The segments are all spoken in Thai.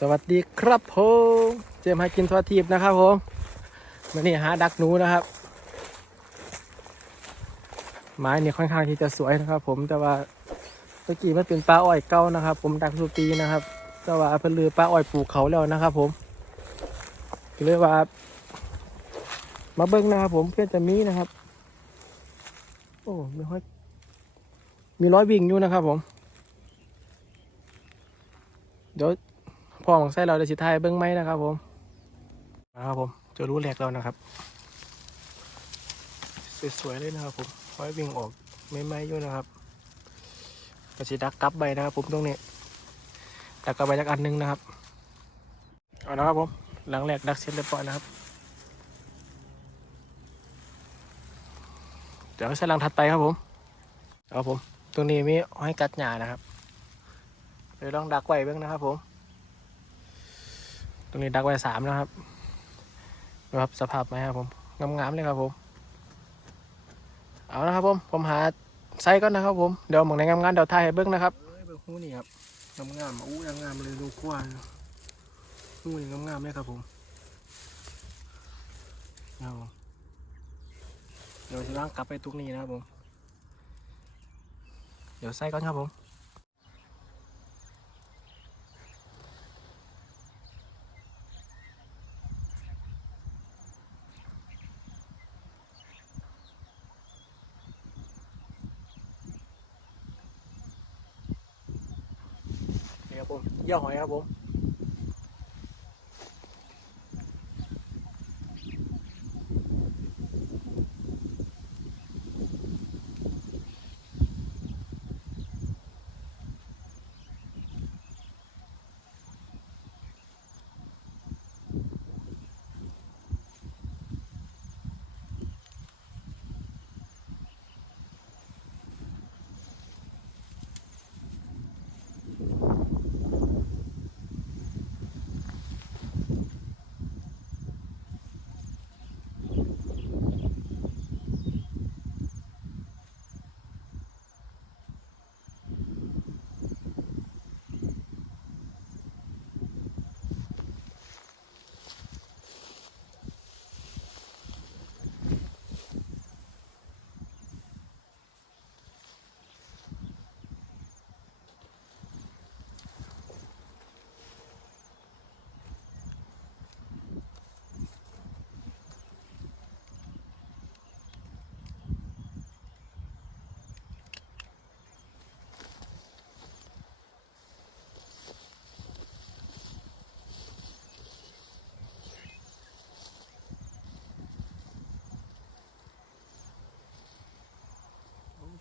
สวัสดีครับผมเจมให้กินทอดทีบนะครับผมวันนี้หาดักหนูนะครับ ไม้นี่ค่อนข้างที่จะสวยนะครับ ผมแต่ว่าเมื่อกี้มันเป็นปลาอ้อยเก่านะครับ ผมดักสุปีนะครับ แต่ว่าเพิ่นลือปลาอ้อยปลูกเขาแล้วนะครับ ผมก็เลยว่า มาเบิ้งนะครับ ผมเพื่อจะมีนะครับ โอ้ไม่ค่อยมีร้อยวิ่งอยู่นะครับ ผมเดี๋ยว พ่อของไส้เราจะสิทายเบิ้งไหมนะครับผมนะครับผมจะรู้แหลกแล้วนะครับสวยๆเลยนะครับผมร้อยวิ่งออกไม่ไหมอยู่นะครับกระสิดักกลับใบนะครับผมตรงนี้ดักกลับใบจากอันหนึงนะครับเอานะครับผมหลังแรกดักเสร็จเรียบร้อยนะครับเดี๋ยวใส่หลังถัดไปครับผมเอาผมตรงนี้มีห้กัดหญ้านะครับเดี๋ยวลองดักไว้เบ้างนะครับผม รงนี้ดักไว้สามนะครับดูครับสภาพไหมครับผมงามๆเลยครับผม เอานะครับผม ผมหาไซส์ก่อนนะครับ ผม เดี๋ยวหมองในงามๆเดี๋ยวถ่ายให้เบิ้งนะครับเอ้ยเบิ้งหูนี่ครับงามๆอู้งามเลยดูกว้างหูนี่งามๆเลยครับผมเอาเดี๋ยวจะล่างกลับไปตรงนี้นะครับผม เดี๋ยวไซส์ก่อนครับผม นี่ครับผม เยี่ยวหอยครับผม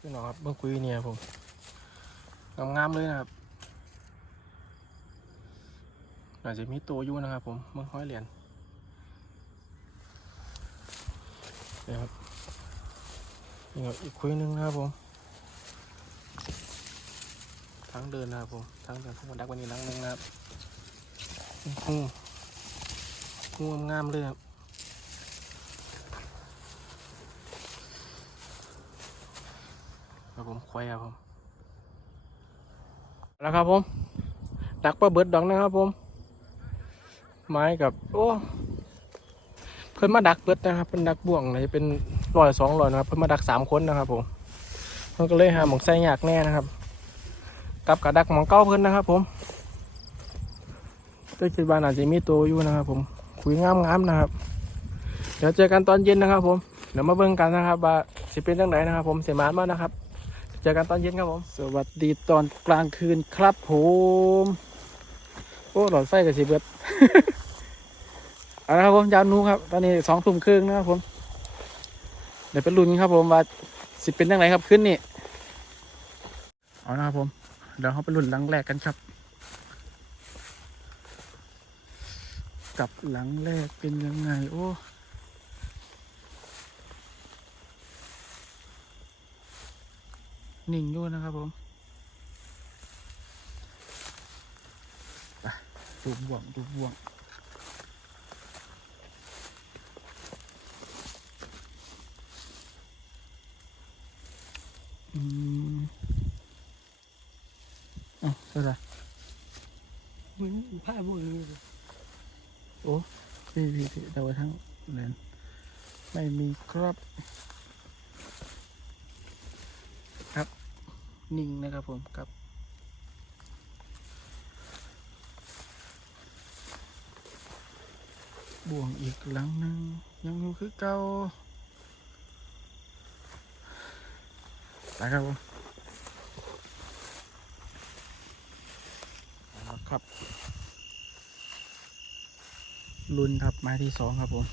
พี่น้องครับเบิ้งคุยเนี่ยผมงามๆเลยนะครับอาจจะมีตัวอยู่นะครับ ผมเบิ้งห้อยเหรียญนี่ครับนี่ครับอีกคุยหนึงนะครับผมทางเดินนะครับผมทางเดินของวันดักวันนี้ลังหนึงนะครับงูงูงามๆเลยครับ ครับผมควายครับผมแล้วครับผม ดักปลาเบิดดองนะครับผม ไม้กับโอ้เพิ่นมาดักเบิดนะครับเป็นดักบ่วงเลยเป็นร้อยสองร้อยนะครับเพิ่นมาดักสามคนนะครับผมเพิ่นก็เลยหาหมองใส่ยากแน่นะครับกับกับดักหมองเก้าเพิ่นนะครับผมก็คิดว่าอาจจะมีตัวอยู่นะครับ ผมคุยงามๆนะครับ เดี๋ยวเจอกันตอนเย็นนะครับ ผมเดี๋ยวมาเบิ่งกันนะครับว่าสิเป็นจังไดนะครับ ผมเสียมานมากนะครับ เจอกันตอนเย็นครับผม สวัสดีตอนกลางคืนครับผมโอ้หลอดไฟกับสีเบิดเอาละครับผมยาวนูครับ ตอนนี้สองทุ่มครึ่งนะครับผมเดี๋ยวไปลุ้นครับผมว่าสิเป็นยังไงครับขึ้นนี่เอาละครับผมเดี๋ยวเขาไปลุ้นหลังแรกกันครับ กับหลังแรกเป็นยังไง โอ้ นิ่งอยู่นะครับผมไปดูบ่วงดูบ่วงอืมเอ๋อเท่าไหร่อุ๊ยผ้าพวกนี้โอ้พี่พี่พี่แต่ว่าทั้งเลนไม่มีครับครับ นิ่งนะครับผมครับบ่วงอีกหลังหนึงยังอยู่คือเก่าไปครับผมเอาละครับ ลุนครับไม้ที่สองครับผม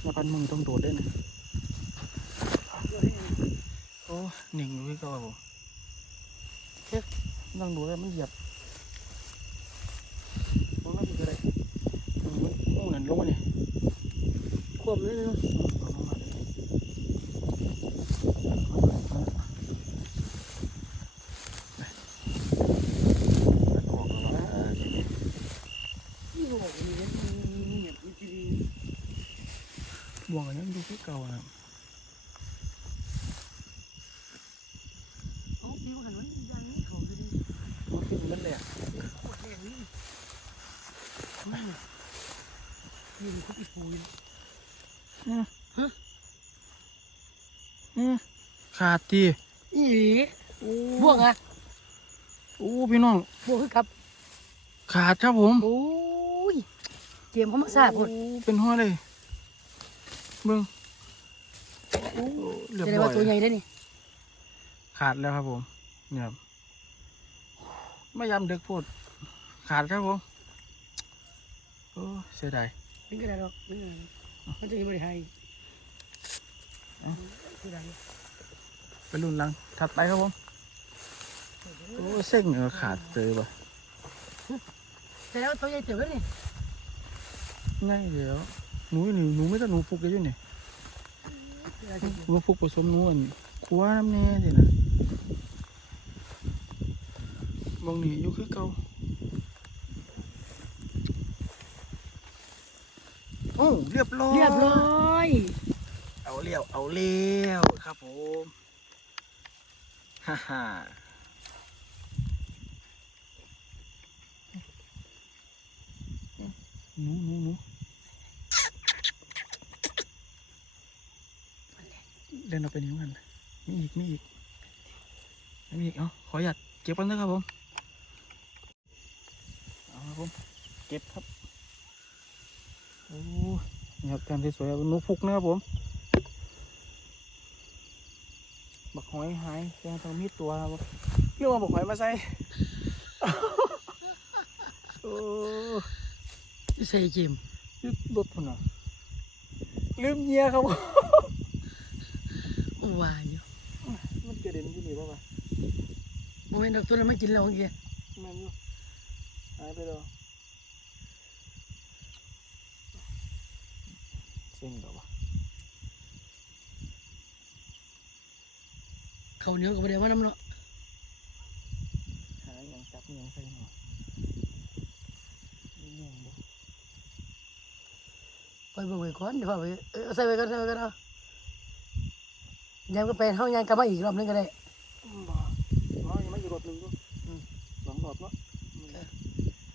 แล้วพั นมึงต้องโดดด้วยนะโอ้หนึ่งอยู่ที่เก่าครับผมเฮ้ยต้องโดดเลยมันเหยียบมองแล้วมันจะอะไรมันโอ้นั่นลงมาเนี่ยควบเลยเนาะ เอาลงมาเลยออกแล้ววะ นี่บอกมีเนี่ยมีมีเนี่ยมีทีดี บ่ วงอันนี้มันดูที่เก่าอะครับเอาพี่ว่าหันวันยันนี่เขาจะดีมันขึ้นมันเลยอะโคตรแรงนี่นี่ยิงคุกอีปูนอืมขาดทีอีหลีโอ้บวกอะโอ้พี่น้องบวกคือกับ ขาดครับผมโอ้ยเจมเขามาทราบหมดโอ้เป็นห้อเลย เบิ่งโอ้เรียบจะได้ร้อว่ายตัวใหญ่ได้นี่ขาดแล้วครับผมเนี่ยครับไม่ยำเด็กพูดขาดครับผมโอ้เสียดายนึกก็ได้หรอกนึกก็ได้มันจะมีบริหารคือได้ไปรุ่นหลังถัดไปครับผมโอ้เส้นเออขาดเจอป่ะแต่แล้วตัวใหญ่เจ๋อเลยนี่ง่ายเดี๋ยว หนูนี่หนูไม่ต้องหนูฟุกเลยอยู่นี่หนูฟุกผสมหนูอันคว้าน้ำแน่สินะมองนี่อยู่คือเก่าโอ้เรียบร้อย เรียบร้อย เอาเลี้ยว เอาเลี้ยวครับผมฮ่าฮ่าหนูหนูหนู เล่นเอาไปนิ้วกันมีอีกมีอีกมีอีกเอ้าขอหยัดเก็บกันนะครับผมเอาครับผมเก็บครับโอ้นี่ครับแกมสวยๆนุกฟุกนะครับผมบักหอยหายแกงต้องมีตัวครับเรียกว่าบักหอยมาใส่โอ้ใส่เจมยรถพุ่นอะลืมเงียครับ โอ้วายอยู่มันกระเด็นที่นี่ป่ะวะโมเมนต์ดอกตัวเราไม่กินแล้วเมื่อกี้แม่นอยู่หายไปแล้วเซ็งกับวะเขาเหนียวกับประเดี๋ยวว่าน้ำเนาะหายยังจับยังใส่หน่อยนี่ยังบ่ไปเบิ่งไปก่อนเดี๋ยวพาไปเออใส่ไปก่อนใส่ไปก่อนเอา ยังก็เป็นห้องยังกลับมาอีกรอบนึงก็ได้อืมบ่อ๋อยังไม่อยู่รถหนึ่งก็อืมสองรถเนาะอืม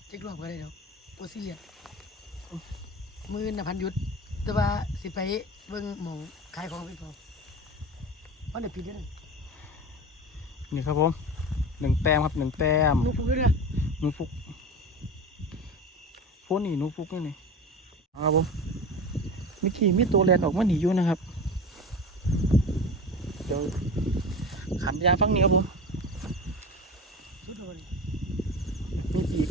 เช็ครอบก็ได้เดี๋ยวโปรซีเรียสมือน่ะพันหยุดแต่ว่าสิไปเบิ่งหมองขายของไปพอมันเดี๋ยวผิดแล้วนะนี่ครับผมหนึ่งแต้มครับหนึ่งแต้มนุ๊กพูดด้วยนะหนูฟุกโฟนนี่หนูฟุกนี่นี่เอาครับผมเมื่อกี้มีตัวแลนออกมาหนีอยู่นะครับเดี๋ยวขันไปยางฟังเหนี้ครับผมสุดเลยมีอีก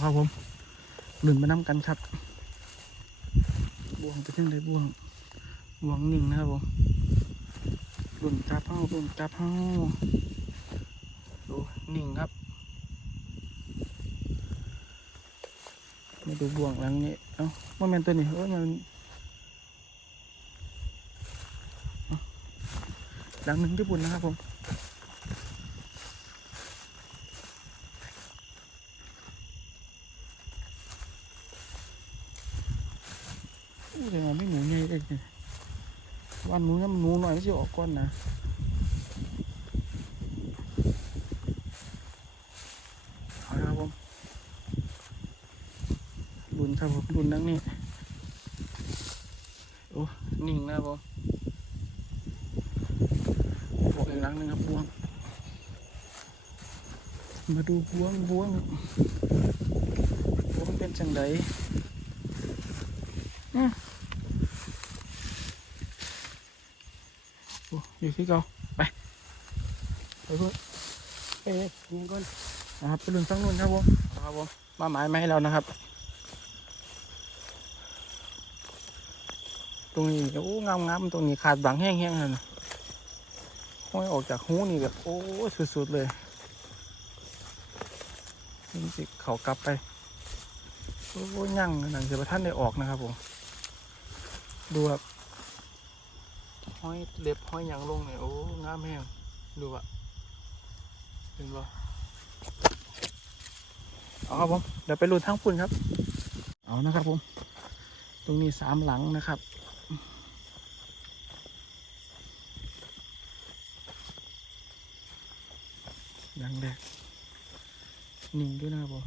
ครับผมหลุนมานำกันครับบ่วงไปถึงได้บ่วงบ่วงหนิ่งนะครับผมหลุนจับเฮ้าหลุนจับเฮ้าดูหนิ่งครับมา ดูบ่วงหลังนี้ เอ้าว่าแมนตัวนี้ว่ามันหลังหนึ่งญี่ปุ่นนะครับผมอู้แต่ไม่หนูใหญ่เลยเนี่ยวันหนูน้ำหนูหน่อยไม่ใช่ออกก้อนนะเอาละครับผมรุน ครับผมรุนนั่งนี่โอ้นิ่งนะบผมบอกอีกครั้งนึงครับบวง มาดูบวงบวงบวงเป็นจังไดอืมโอ้อยู่ที่เก่าไปไปเพื่อนเอ๊ะยิงก่อนนะครับไปลุนฟังนู่นครับผมครับผมมาหมายมาให้เรานะครับ ตรงนี้โอ้งามงามตรงนี้ขาดบังแห้งๆเลยนะห้อยออกจากหูนี่แบบโอ้สุดๆเลยนี่สิเขากลับไปโอ้ยยั่งหนังเสือท่านได้ออกนะครับผมดูครับห้อยเล็บห้อยยังลงเนี่ยโอ้งามแห้งดูอะเห็นปะเอาครับผมเดี๋ยวไปลุนทั้งปุ่นครับ เอานะครับผม ตรงนี้สามหลังนะครับ หลังแรกนิ่งด้วยนะบผม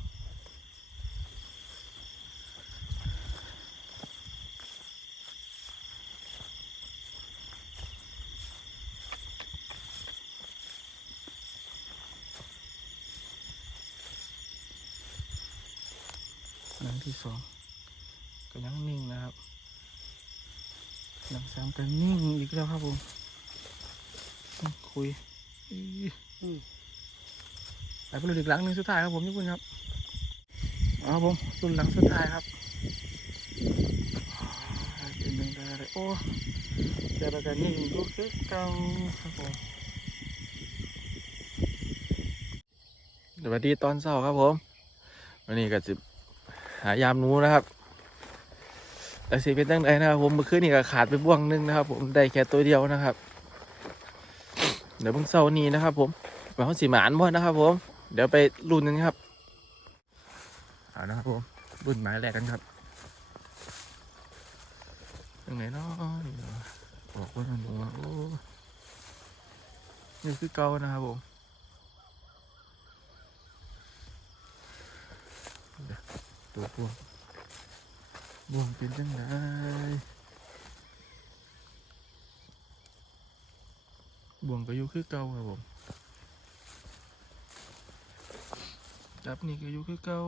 หลังที่สองก็ยังนิ่งนะครับ หลังสามก็นิ่งอีกแล้วครับผมต้องคุยอี๋อืม ไปเป็นรุ่นอีกหลังหนึ่งสุดท้ายครับผมทุกคนครับเอาครับผมรุ่นหลังสุดท้ายครับเป็นหนึ่งได้เลยโอ้เดี๋ยวเราจะนิ่งดูคือเก่าครับผมสวัสดีตอนเช้าครับผมวันนี้ก็จะหายามหนูนะครับแต่สิเป็นตั้งใดนะครับผมเมื่อคืนนี่ก็ขาดไปบ่วงหนึงนะครับ ผมได้แค่ตัวเดียวนะครับ เดี๋ยวเพิ่งเสานี้นะครับ ผมมาเขาสีหมานบ่นะครับ ผม เดี๋ยวไปรุ่นกันครับเอานะครับผมรุ่นหมายแรกกันครับยังไงเนาะบอกว่าหนูว่าโอ้นี่คือเก่านะครับผมตัวบวงบ่วงเป็นจังไดบ่วงก็อยู่คือเก่าครับผม จับนี่ก็อยู่คือเก่า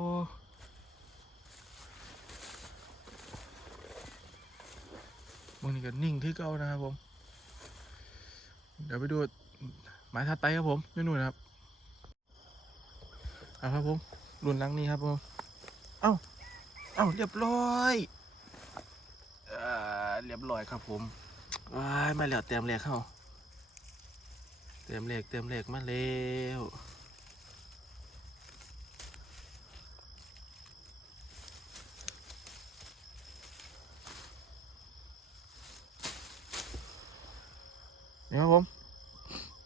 บ่วงนี่ก็นิ่งคือเก่านะครับผม เดี๋ยวไปดูหมายทัดไตครับผมอยู่นู่นครับเอาครับผมรุ่นลังนี้ครับผม เอ้า เอ้าเรียบร้อยเรียบร้อยครับผมว้ายมาแล้วเต็มเลขเข้าเต็มเลขเต็มเลขมาแล้ว นี่ครับผม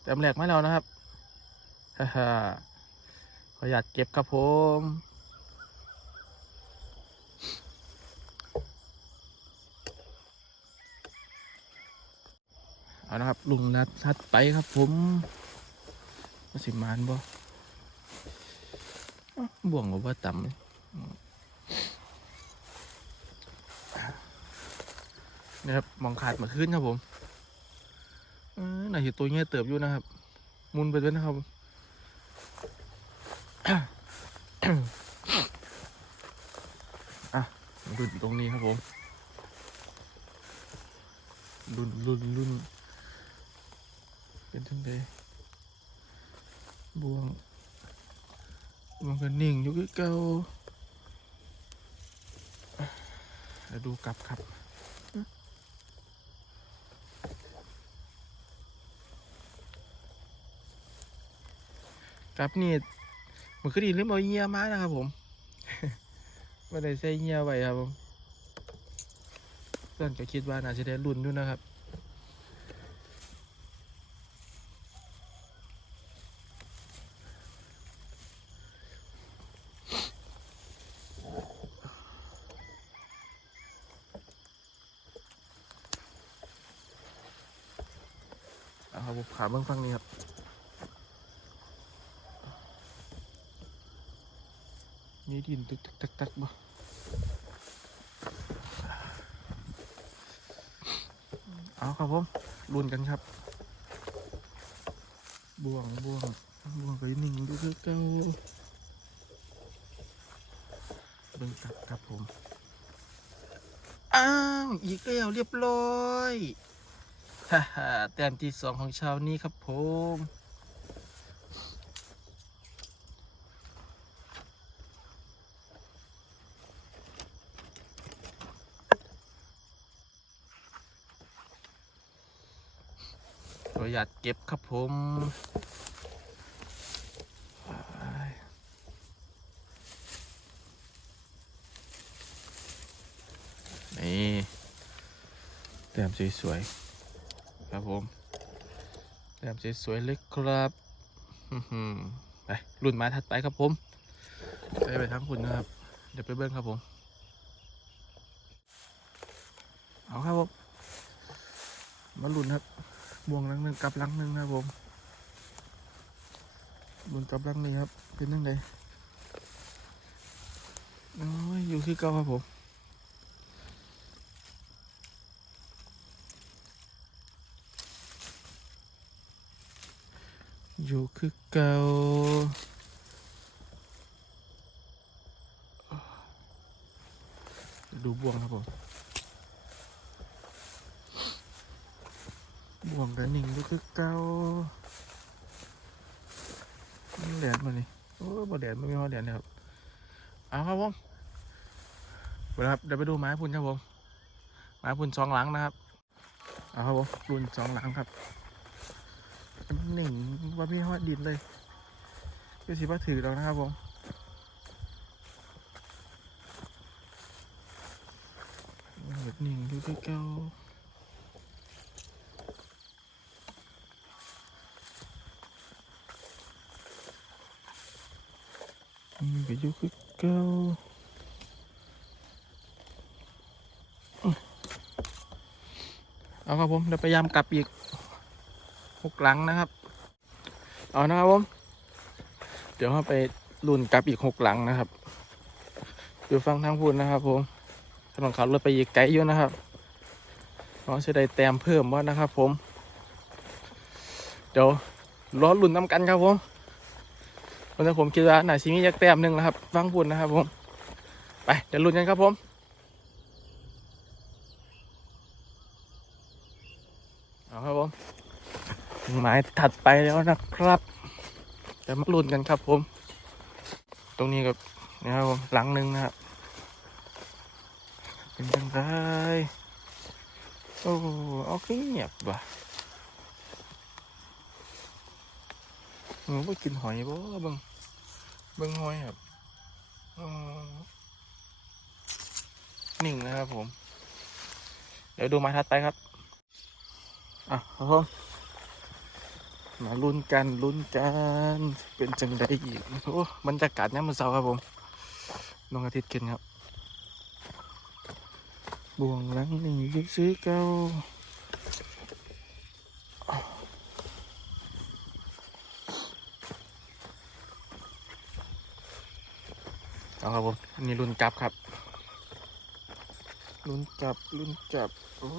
เต็มเลขมาแล้วนะครับฮ่าฮ่าขออนุญาตเก็บครับผมเอาละครับลุงนัดทัดไปครับผมว่าสิมานบ่อ้าวบ่วงก็ว่าต่ำเนี่ครับมองขาดมาขึ้นครับผม เออน่าจะตัวเงี้ยเติบอยู่นะครับ มุนไปด้วยนะครับอะมาดูตรงนี้ครับผมรุ่นรุ่นรุ่นเป็นทั้งใดบวงบวงกันนิ่งอยู่คือเก่าดูกลับครับ ครับนี่มันคือดีลืมเอาเงียมานะครับผมไม่ได้ใส่เงียไว้ครับผมเพื่อนก็คิดว่าน่าจะได้รุ่นด้วยนะครับเอาครับผมขาเบื้องฟัง ยินตึกตึกตักตักบ่เอาครับผมรุนกันครับ บ่วงบ่วงบ่วงก็นิ่งดูคือเก่าเบิ่งตักครับผม อ้าวอีกแล้วเรียบร้อยฮ่าฮ่าแต้มที่สองของเช้านี้ครับผม ประหยัดเก็บครับผมนี่แต้มสวยๆครับผมแต้มสวยๆเลยครับไปรุ่นไม้ถัดไปครับผมไปไปทั้งคุณนะครับ เดี๋ยวไปเบิ้งครับผม เอาครับผม มาลุ้นครับ บวงลังหนึ่งกับลังหนึ่งนะครับผมบวงกับลังนี้ครับ เป็นยังไงโอ้ยอยู่ที่เก่าครับผมอยู่คือเก่าดูบ่วงครับผม บ่วงกันหนิงก็คือเก่ามันแดดมานี่โอ้บ่แดดไม่มีห้อแดดนะครับ เอาครับผมเวลาครับเดี๋ยวไปดูไม้พุ่นครับผมไม้พุ่นสองหลังนะครับ เอาครับผมพุ่นสองหลังครับหนึ่งว่ามีห้อดินเลยก็สิว่าถือแล้วนะครับผมหนึ่งดูคือเก่า อืมก็อยู่คือเก่าอื้อเอาครับผมเดี๋ยวพยายามกลับอีกหกหลังนะครับ เอานะครับผม เดี๋ยวเราไปลุ่นกลับอีกหกหลังนะครับอยู่ฟังทางพูดนะครับ ผมถนนขับรถไปอีกไกลอยู่นะครับเราจะได้แต้มเพิ่มว่านะครับ ผม เดี๋ยวรอลุ่นน้ำกันครับผม วันนี้ผมคิดว่าหน่าชิมียักแต้มหนึ่งนะครับฟังพูดนะครับ ผม ไปเดี๋ยวลุ้นกันครับผมเอาครับผมหมายถัดไปแล้วนะครับเดี๋ยวมาลุ้นกันครับผม ตรงนี้กับนี่ครับผมหลังหนึ่งนะครับเป็นจังไรโอ้เอาขี้เงียบว่ะ หนูไปกินหอยบ่บังเบิ้งหอยครับหนึ่งนะครับผม เดี๋ยวดูไมาทัดไปครับ อะครับผมมาลุ้นกันลุ้นกันเป็นจังไดอีกโอ้บรรยากาศเนี่ยมันเสาร์ครับผมดวงอาทิตย์ขึ้นครับบวงหลังหนี่งซื้อเก้า เอันนี่รุ่นจับครับ รุ่นจับรุ่นจับโอ้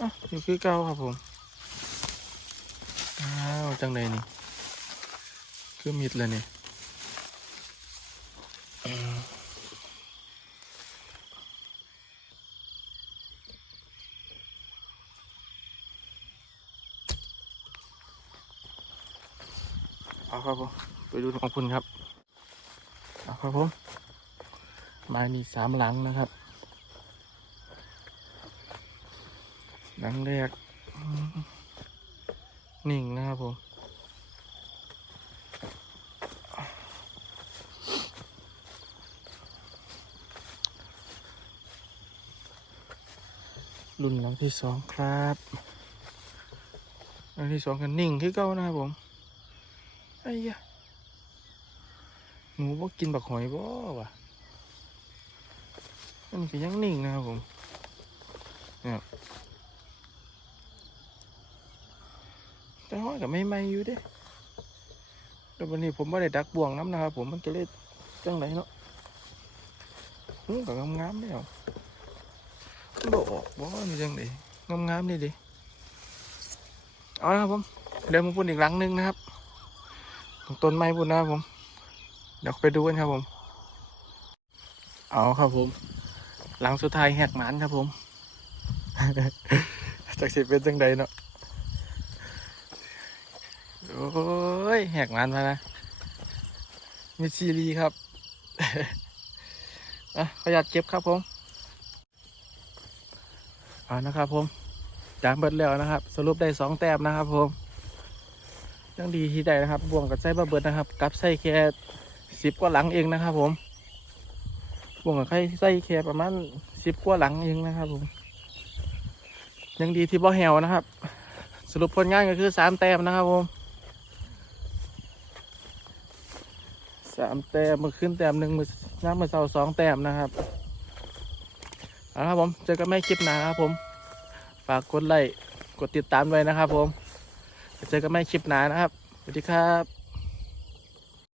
อะอยู่คือเก่าครับผม อ้าวจังเลยนี่ คือมิดเลยนี่เอาครับผมไปดูของคุณครับ ครับผมไม้มีสามหลังนะครับ หลังแรกอืมนิ่งนะครับผมรุ่นหลังที่สองครับหลังที่สองกันนิ่งคือเก้านะครับผมไอ้ยะ หนูว่ากินบักหอยบ่วะมันก็ยังนิ่งนะครับผมเนี่ยแต่ว่าก็ไม่ไม่อยู่เด้แต่วันนี้ผมไม่ได้ดักบ่วงน้ำนะครับผมมันจะเล่นจังไรเนาะอืมก็งามๆแล้วมันบ่ออกบ่มีจังไดงามๆนี่ดิเอาละครับผมเดี๋ยวมาพูดอีกหลังหนึงนะครับ ต้นไม้พูดนะครับผม เดี๋ยวไปดูกันครับผม เอาครับผม หลังสุดท้ายแหกหมานครับผม จากสิเป็นจังใดเนาะ โอ้ยแหกหมานมานะ มีซีรีครับอะประหยัดเก็บครับผมเอานะครับผมจางเบิดแล้วนะครับ สรุปได้สองแต้มนะครับผมยังดีที่ได้นะครับบ่วงกับไส้บะเบิดนะครับ กับไส้แค่ สิบกว่าหลังเองนะครับผมบ่วงกับไส้ไส้แค่ประมาณสิบกว่าหลังเองนะครับผม ยังดีที่บ่แหวนะครับ สรุปผลงานก็คือสามแต้มนะครับผมสามแต้มมาขึ้นแต้มหนึ่งมือน้ำมือเสาสองแต้มนะครับเอาละครับผมเจอกันไม่คลิปหน้าครับผม ฝากกดไลค์กดติดตามไว้นะครับผมเจอกันไม่คลิปหน้านะครับสวัสดีครับ